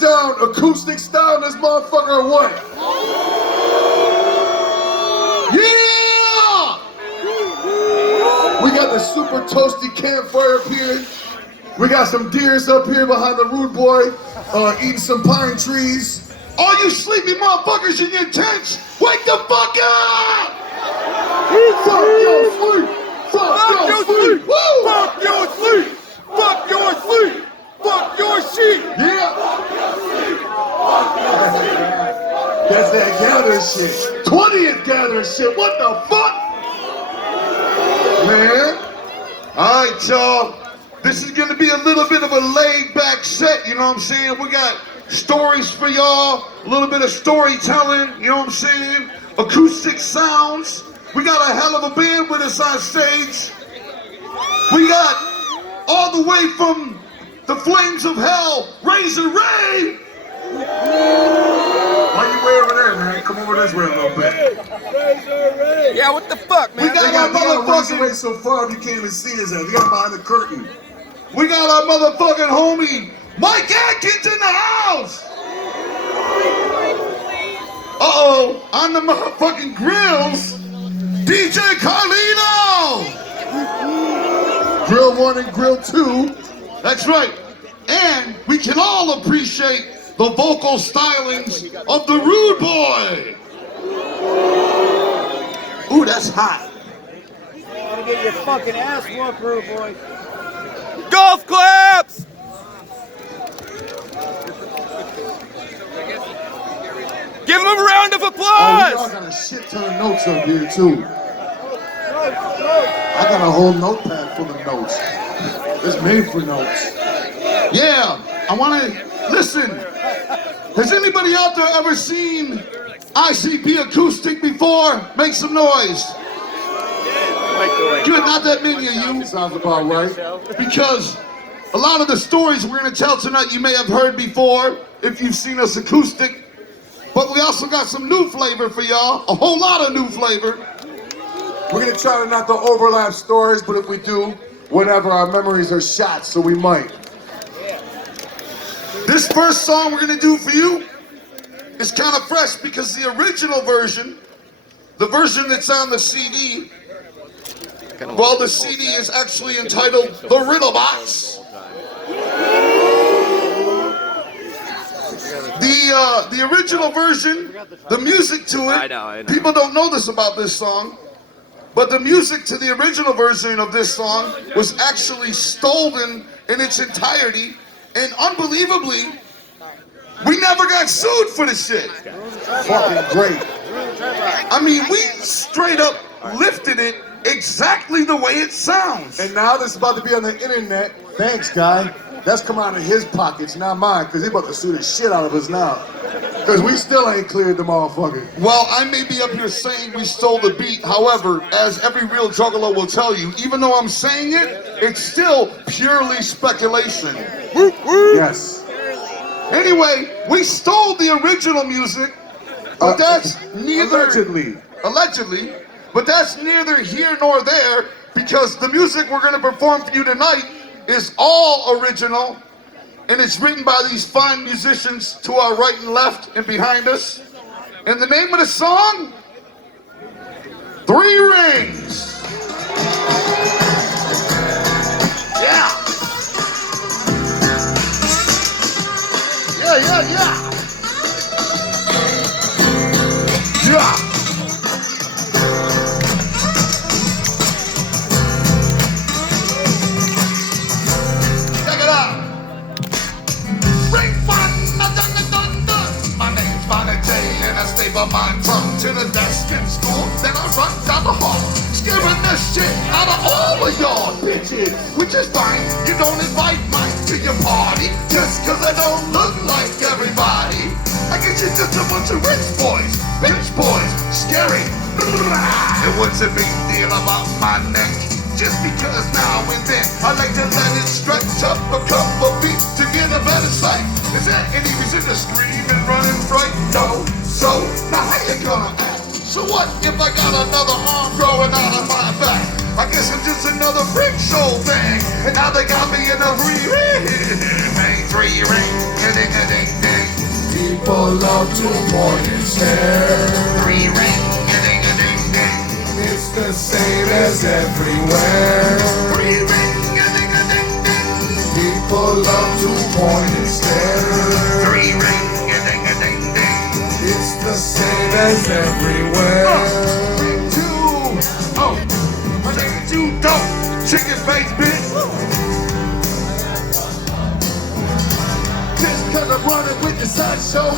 down acoustic style in this motherfucker or what? Yeah! We got the super toasty campfire up here. We got some deers up here behind the rude boy, eating some pine trees. All you sleepy motherfuckers in your tents, wake the fuck up! Fuck your sleep! Fuck your sleep! Woo! Fuck your sleep! Fuck your sleep! Fuck your sheep! Yeah! That's that gather shit. 20th gather shit. What the fuck? Man. Alright, y'all. This is gonna be a little bit of a laid back set, you know what I'm saying? We got stories for y'all, a little bit of storytelling, you know what I'm saying? Acoustic sounds. We got a hell of a band with us on stage. We got all the way from the flames of hell, Razor Ray. Why you way over there, man? Come over this way a little bit. Razor Ray! Yeah, what the fuck, man? We got our motherfucking Ray so far you can't even see his ass. We got him behind the curtain. We got our motherfucking homie Mike Atkins in the house. Uh-oh, on the motherfucking grills, DJ Carlino. Grill 1 and Grill 2. That's right. And we can all appreciate the vocal stylings of the Rude Boy. Ooh, that's hot. You gotta get your fucking ass whooped, Rude Boy. Golf claps! Give him a round of Oh, applause! we all got a shit ton of notes up here, too. I got a whole notepad full of notes. It's made for notes. Yeah, I want to listen. Has anybody out there ever seen ICP acoustic before? Make some noise. Good, not that many of you. Sounds about right. Because a lot of the stories we're going to tell tonight you may have heard before if you've seen us acoustic. But we also got some new flavor for y'all. A whole lot of new flavor. We're going to try to not to overlap stories, but if we do, whenever our memories are shot, so we might. This first song we're going to do for you is kind of fresh because the original version, the version that's on the CD, well, the CD is actually entitled The Riddle Box. The original version, the music to it, I know. People don't know this about this song, but the music to the original version of this song was actually stolen in its entirety, and unbelievably, we never got sued for the shit. Fucking great. I mean, we straight up lifted it exactly the way it sounds. And now this is about to be on the internet. Thanks, guy. That's come out of his pockets, not mine, because he about to sue the shit out of us now. Because we still ain't cleared the motherfucker. Well, I may be up here saying we stole the beat. However, as every real juggalo will tell you, even though I'm saying it, it's still purely speculation. Yes. Anyway, we stole the original music, but that's neither... Allegedly. But that's neither here nor there, because the music we're going to perform for you tonight is all original, and it's written by these fine musicians to our right and left and behind us. And the name of the song? 3 Rings. Yeah. Yeah. Yeah. My tongue to the desk in school, then I run down the hall, scaring the shit out of all of y'all bitches. Which is fine, you don't invite mine to your party, just cause I don't look like everybody. I guess you're just a bunch of rich boys, bitch boys, scary. And what's a big deal about my neck? Just because now and then I like to let it stretch up a couple feet to get a better sight. Is there any reason to scream and run and fright? No. So, now how you gonna act? So what if I got another arm growing out of my back? I guess I'm just another freak show thing. And now they got me in a 3 ring. 3 ring. People love to point and stare. Three ring, a ding a ding ding. It's the same as everywhere. Three ring, a ding a ding ding. People love to point and stare. Three ring, a ding a ding ding. It's the same as everywhere. Oh, my nigga too dope. Chicken face, bitch. Just cause I'm running with the sun show.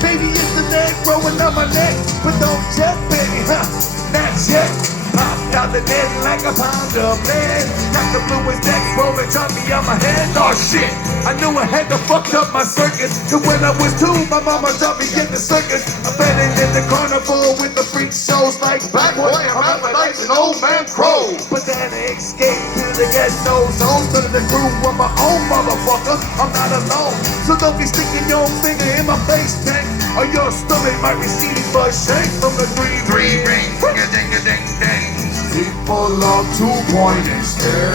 Baby, it's the neck growing on my neck. But don't jet, baby, huh? Not yet. Popped out the net like a pound of lead. Got the bluest deck rolling, dropped me on my head. Oh shit, I knew I had to fuck up my circus. Cause when I was 2, my mama dropped me in the circus. I'm betting in the carnival with the freak shows like Black boy, I'm like an old man crow. but then I escaped to the ghetto zone. To the groove of my own motherfucker. I'm not alone. So don't be sticking your finger in my face, tank. Or your stomach might receive a shake from the Three ring, a ding a ding ding. People love to point and stare.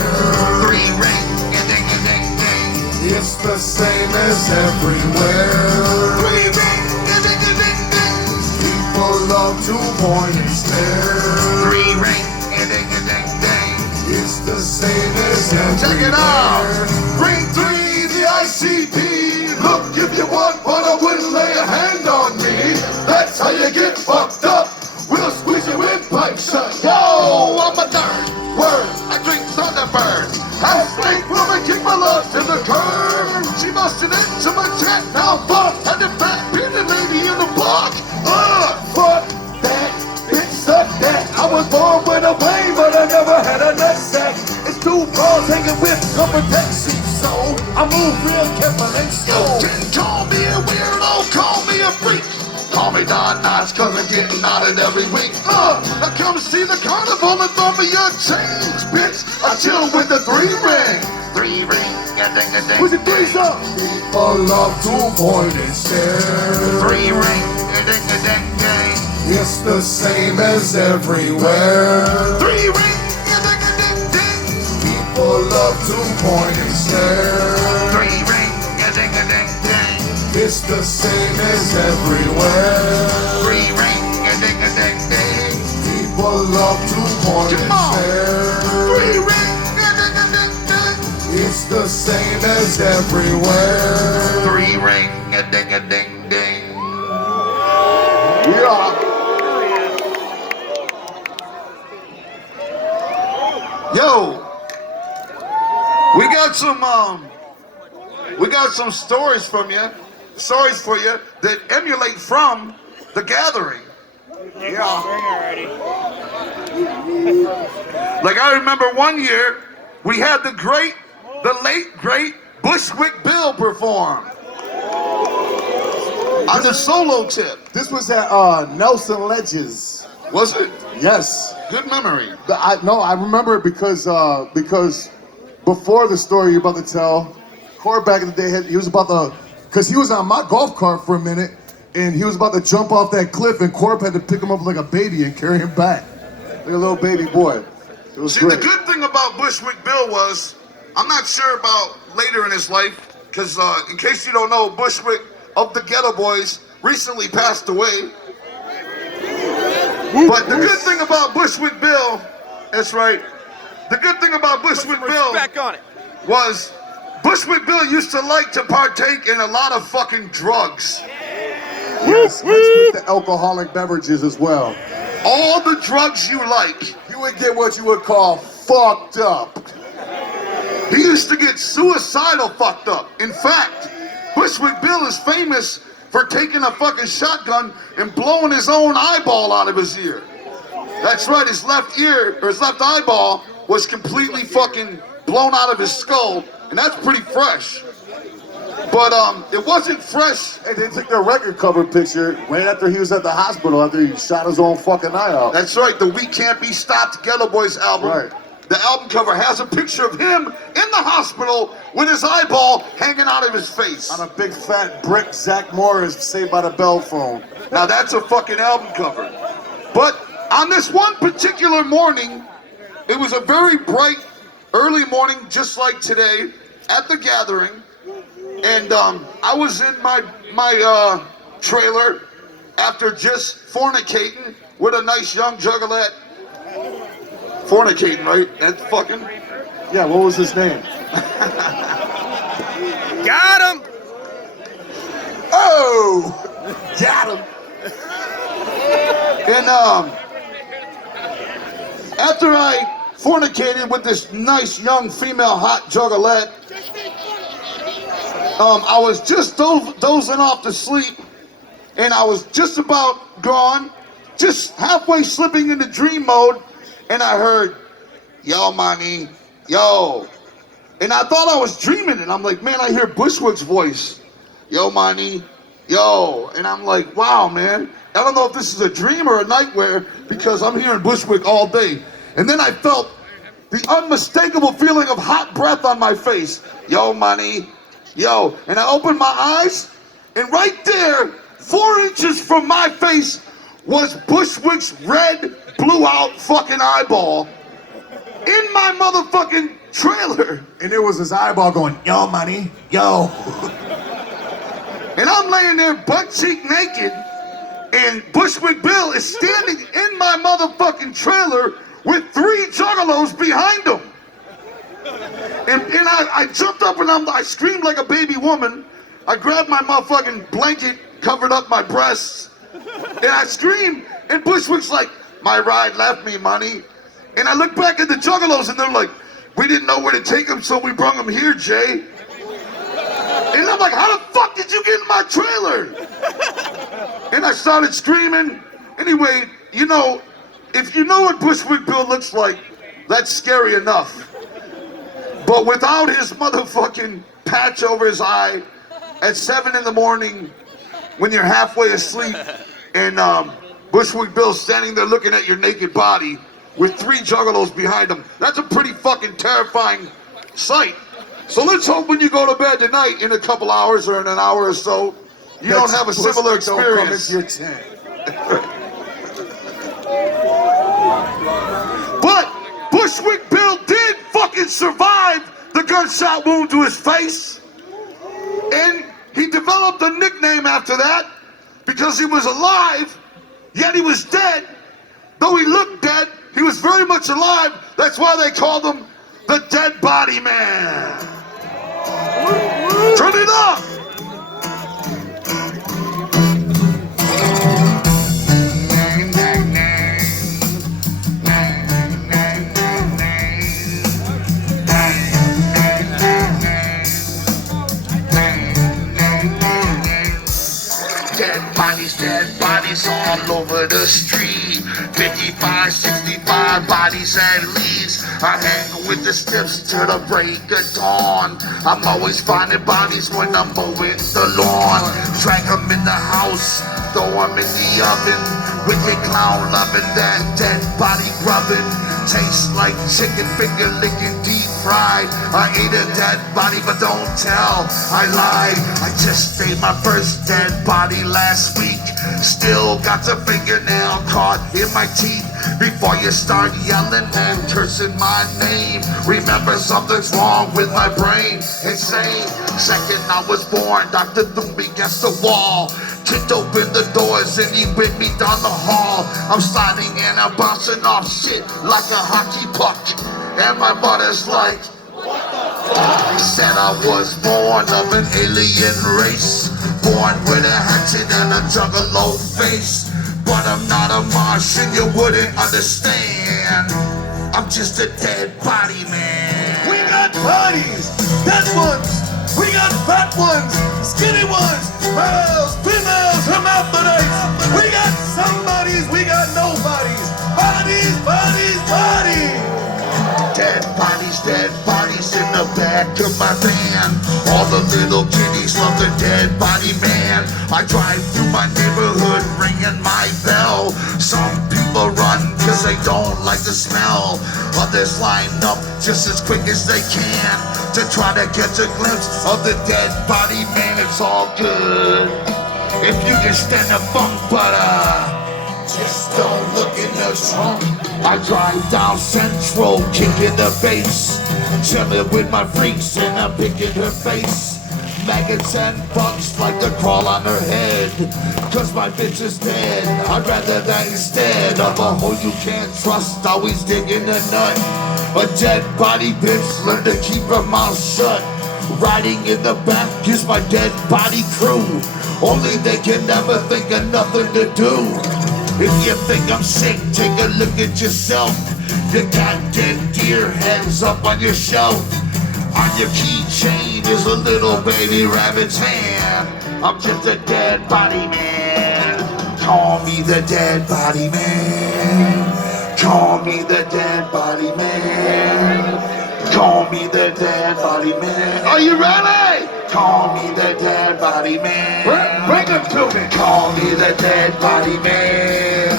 Three ring, a ding a ding ding. It's the same as everywhere. Three ring, a ding a ding ding. People love to point and stare. Three ring, a ding a ding ding. It's the same as everywhere. Check it out. Ring 3, the ICP. Look if you want, but I wouldn't lay a hand on me. That's how you get fucked up. We'll squeeze your windpipe shut. Yo, I'm a nerd. Word, I drink Thunderbird. Half snake woman, kick my love to the curb. She busted into my chat, now fuck. Had the fat bearded lady in the block. Fuck that, bitch, suck that. I was born with a way, but I never had a nutsack. It's 2 balls hanging with a protection, so I move real careful and slow. Call me a weirdo, call me a freak. Call me Don Knotts, cause I'm getting knotted every week. Now come see the carnival and throw me your change, bitch. I chill with the 3 ring. 3 ring, a ding a ding. Push your threes up. People love to point and stare. 3 ring, a ding a ding ding. It's the same as everywhere. 3 ring, a ding a ding ding. People love to point and stare. 3 ring, a ding a ding ding. It's the same as everywhere. 3 ring, a ding a ding ding. People love to point and Come on. stare. 3 ring, a ding a ding ding. It's the same as everywhere. 3 ring, a ding a ding ding. Yeah. Yo, we got some stories for you that emulate from the gathering. Yeah. Like I remember one year we had the late great Bushwick Bill perform on the solo tip. This was at Nelson Ledges. Was it? Yes. Good memory. I remember it because before the story you're about to tell, Corey back in the day, he was on my golf cart for a minute, and he was about to jump off that cliff, and Corp had to pick him up like a baby and carry him back, like a little baby boy. It was See, great. the good thing about Bushwick Bill was, I'm not sure about later in his life, because in case you don't know, Bushwick of the Ghetto Boys recently passed away. But the good thing about Bushwick Bill, that's right, the good thing about Bushwick Bill was Bushwick Bill used to like to partake in a lot of fucking drugs. Yes, with the alcoholic beverages as well. All the drugs you like. You would get what you would call fucked up. He used to get suicidal fucked up. In fact, Bushwick Bill is famous for taking a fucking shotgun and blowing his own eyeball out of his ear. That's right, his left ear, or his left eyeball, was completely fucking blown out of his skull, and that's pretty fresh. But it wasn't fresh. Hey, they took their record cover picture right after he was at the hospital after he shot his own fucking eye out. That's right, the We Can't Be Stopped Ghetto Boys album. Right. The album cover has a picture of him in the hospital with his eyeball hanging out of his face. On a big fat brick Zach Morris Saved by the Bell phone. Now that's a fucking album cover. But on this one particular morning, it was a very bright, early morning, just like today, at the gathering. And I was in my trailer after just fornicating with a nice young juggalette. Fornicating, right? That's fucking. Yeah, what was his name? Got him! Oh! Got him! And after I fornicated with this nice young female hot juggalette, I was just dozing off to sleep, and I was just about gone, just halfway slipping into dream mode, and I heard, "Yo, money, yo." And I thought I was dreaming, and I'm like, man, I hear Bushwick's voice. "Yo, money, yo." And I'm like, wow, man. I don't know if this is a dream or a nightmare because I'm hearing Bushwick all day. And then I felt the unmistakable feeling of hot breath on my face. "Yo, money, yo." And I opened my eyes, and right there, 4 inches from my face, was Bushwick's red, blew out fucking eyeball in my motherfucking trailer. And it was his eyeball going, "Yo, money, yo." And I'm laying there butt cheek naked, and Bushwick Bill is standing in my motherfucking trailer with 3 juggalos behind him. And I jumped up and I screamed like a baby woman. I grabbed my motherfucking blanket, covered up my breasts, and I screamed, and Bushwick's like, "My ride left me, money." And I look back at the juggalos and they're like, "We didn't know where to take him, so we brung him here, Jay." And I'm like, "How the fuck did you get in my trailer?" And I started screaming. Anyway, you know, if you know what Bushwick Bill looks like, that's scary enough. But without his motherfucking patch over his eye at 7 in the morning when you're halfway asleep and Bushwick Bill standing there looking at your naked body with 3 juggalos behind him, that's a pretty fucking terrifying sight. So let's hope when you go to bed tonight in a couple hours or in an hour or so, you don't have a similar experience. Don't come into your tent. But Bushwick Bill did fucking survive the gunshot wound to his face. And he developed a nickname after that because he was alive, yet he was dead. Though he looked dead, he was very much alive. That's why they called him the Dead Body Man. Turn it up! Dead bodies all over the street. 55, 65 bodies at least. I hang with the stiffs till the break of dawn. I'm always finding bodies when I'm mowing the lawn. Drag them in the house, throw them in the oven. Wicked clown loving that dead body grubbing. Tastes like chicken finger licking deep fried. I ate a dead body, but don't tell, I lied. I just ate my first dead body last week. Still got the fingernail caught in my teeth. Before you start yelling and cursing my name, remember something's wrong with my brain. Insane. Second I was born, Dr. threw me against the wall. Kicked open the doors and he whipped me down the hall. I'm sliding and I'm bouncing off shit like a hockey puck. And my mother's like, he said I was born of an alien race, born with a hatchet and a juggalo face. But I'm not a Martian, you wouldn't understand. I'm just a dead body man. We got bodies, dead ones. We got fat ones, skinny ones, males, females, hermaphrodites. We got somebodies, we got nobodies. Bodies, bodies, bodies. Dead bodies in the back of my van. All the little kiddies love the dead body man. I drive through my neighborhood ringing my bell. Some people run cause they don't like the smell. Others line up just as quick as they can to try to catch a glimpse of the dead body man. It's all good if you can stand the funk, but just don't look in the trunk. I drive down Central, kicking the bass, chilling with my freaks, and I'm picking her face. maggots and bugs like to crawl on her head. Cause my bitch is dead. I'd rather that instead of a hoe you can't trust, always digging a nut. A dead body bitch, learn to keep her mouth shut. Riding in the back is my dead body crew. Only they can never think of nothing to do. If you think I'm sick, take a look at yourself. You got dead deer heads up on your shelf. On your keychain is a little baby rabbit's hand. I'm just a dead body man. Call me the dead body man. Call me the dead body man. Call me the dead body man. Are you ready? Call me the dead body man. Bring him to me. Call me the dead body man.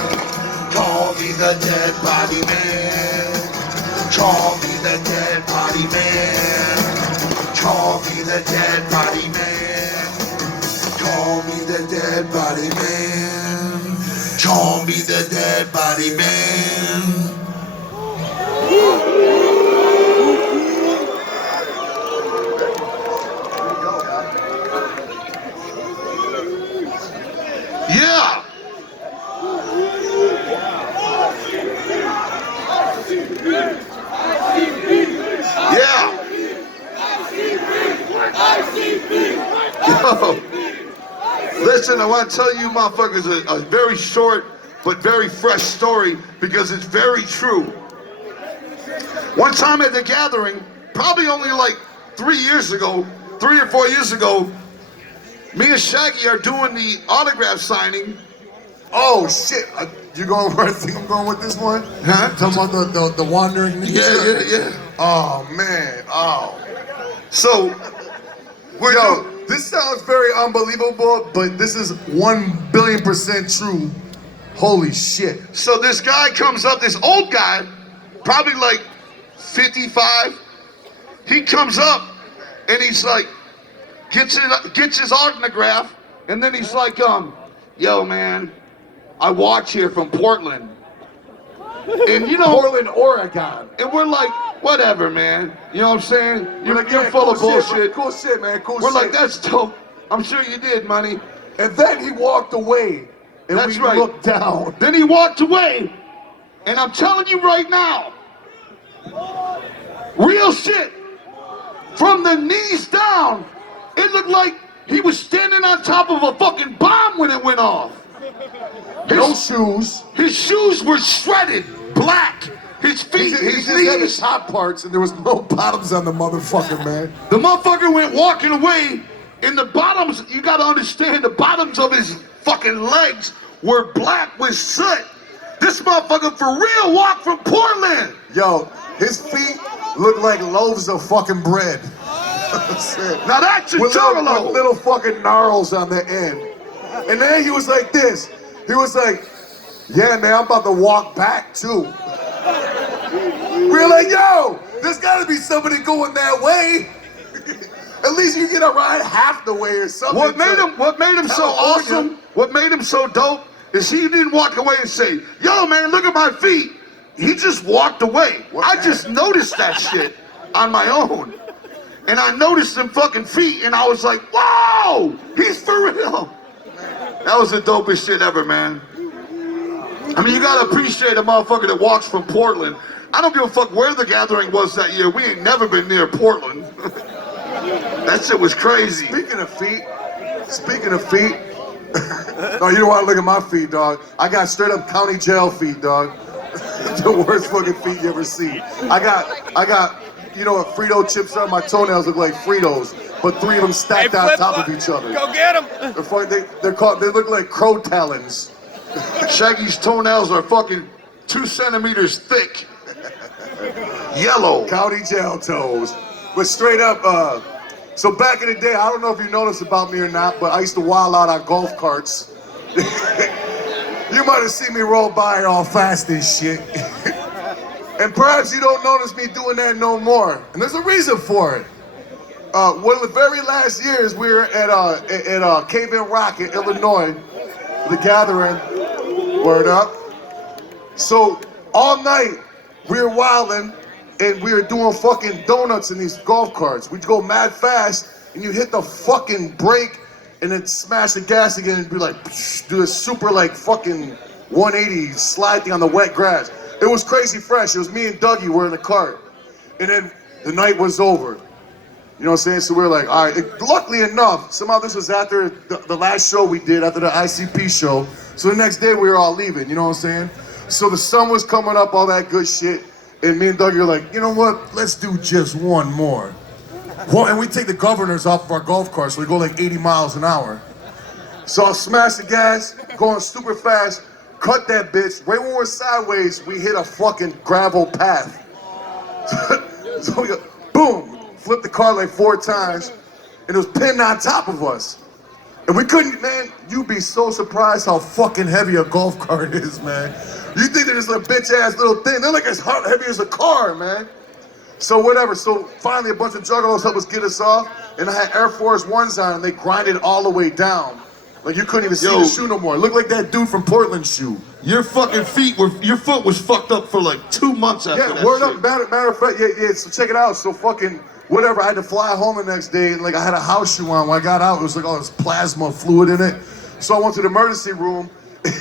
Call me the dead body man. Call me the dead body man. Call me the dead body man. Call me the dead body man. Call me the dead body man. Yeah. Yeah. Yo. Listen, I want to tell you motherfuckers a very short but very fresh story because it's very true. One time at the gathering, probably only like 3 or 4 years ago, me and Shaggy are doing the autograph signing. Oh shit! You going where I think I'm going with this one? Huh? Talking about the wandering ninja. Yeah. Oh man. Oh. So, This sounds very unbelievable, but this is 1 billion% true. Holy shit! So this guy comes up, this old guy, probably like 55. He comes up and he's like, gets his autograph, and then he's like, yo man, I walked here from Portland. And you know, Portland, Oregon. and we're like, whatever, man. You know what I'm saying? You're like, you're yeah, full cool of bullshit. Shit, cool shit, man. Cool We're shit. like, that's dope. I'm sure you did, money. And then he walked away, and That's we right. looked down. Then he walked away, and I'm telling you right now, real shit, from the knees down, it looked like he was standing on top of a fucking bomb when it went off. No shoes. His shoes were shredded, black. His He feet, just his had his knees. top parts, and there was no bottoms on the motherfucker, man. The motherfucker went walking away, and the bottoms, you gotta understand, the bottoms of his fucking legs were black with soot. This motherfucker for real walked from Portland. Yo, his feet look like loaves of fucking bread. Now that's a with juggalo. little fucking gnarls on the end. And then he was like this. He was like, yeah, man, I'm about to walk back too. We were like, yo, there's gotta be somebody going that way. At least you get a ride half the way or something. What made him so California. awesome, what made him so dope, is he didn't walk away and say, yo man, look at my feet. He just walked away. I just noticed that shit on my own. And I noticed them fucking feet, and I was like, whoa, he's for real. That was the dopest shit ever, man. I mean, you gotta appreciate a motherfucker that walks from Portland. I don't give a fuck where the gathering was that year. We ain't never been near Portland. That shit was crazy. Speaking of feet, no, you don't want to look at my feet, dog. I got straight up county jail feet, dog. The worst fucking feet you ever see. I got, you know what Frito chips are? My toenails look like Fritos, but 3 of them stacked on top of each other. Go get him. They look like crow talons. Shaggy's toenails are fucking 2 centimeters thick. Yellow. County jail toes. But straight up, so back in the day, I don't know if you noticed about me or not, but I used to wild out on golf carts. You might have seen me roll by all fast and shit. And perhaps you don't notice me doing that no more. And there's a reason for it. One of the very last years, we were at Cave in Rock in Illinois, the gathering, word up. So all night, we were wilding, and we were doing fucking donuts in these golf carts. We'd go mad fast, and you hit the fucking brake and then smash the gas again and be like, do a super like fucking 180 slide thing on the wet grass. It was crazy fresh. It was me and Dougie were in the cart. And then the night was over. You know what I'm saying? So we were like, all right. Luckily enough, somehow this was after the last show we did, after the ICP show. So the next day we were all leaving, you know what I'm saying? So the sun was coming up, all that good shit. And me and Dougie were like, you know what? Let's do just one more. Well, and we take the governors off of our golf cart, so we go like 80 miles an hour. So I smash the gas, going super fast, cut that bitch. Right when we're sideways, we hit a fucking gravel path. So we go, boom, flipped the car like 4 times, and it was pinned on top of us. And we couldn't, man, you'd be so surprised how fucking heavy a golf cart is, man. You think they're just a bitch-ass little thing. They're like as heavy as a car, man. So whatever, so finally a bunch of juggalos helped us get us off, and I had Air Force Ones on, and they grinded all the way down. Like you couldn't even see the shoe no more. It looked like that dude from Portland's shoe. Your fucking your foot was fucked up for like 2 months after that. Yeah, word up, matter of fact, yeah, so check it out. So fucking, whatever, I had to fly home the next day, and like I had a house shoe on. When I got out, it was like all this plasma fluid in it. So I went to the emergency room, and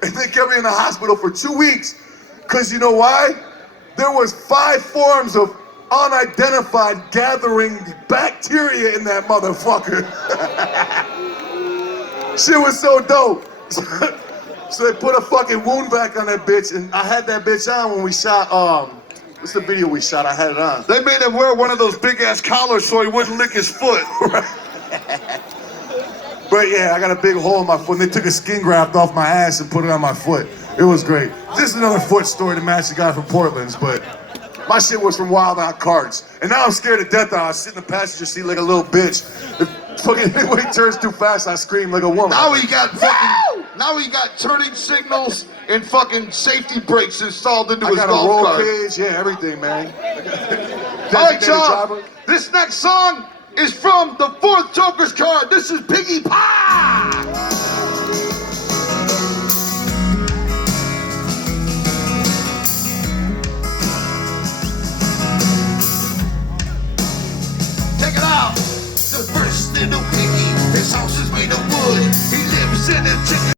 they kept me in the hospital for 2 weeks. Cause you know why? There was 5 forms of unidentified gathering bacteria in that motherfucker. Shit was so dope. So they put a fucking wound vac on that bitch, and I had that bitch on when we shot, what's the video we shot? I had it on. They made him wear one of those big ass collars so he wouldn't lick his foot. But yeah, I got a big hole in my foot, and they took a skin graft off my ass and put it on my foot. It was great. Just another foot story to match the guy from Portland's, but my shit was from Wild Out Carts. And now I'm scared to death. I sit in the passenger seat like a little bitch. If fucking anybody turns too fast, I scream like a woman. Now we got fucking, now we got turning signals and fucking safety brakes installed into his golf I got a roll cart. cage, yeah, everything, man. All right, y'all. This next song is from the 4th Joker's card. This is Piggy Pie. Check it out. The first little pig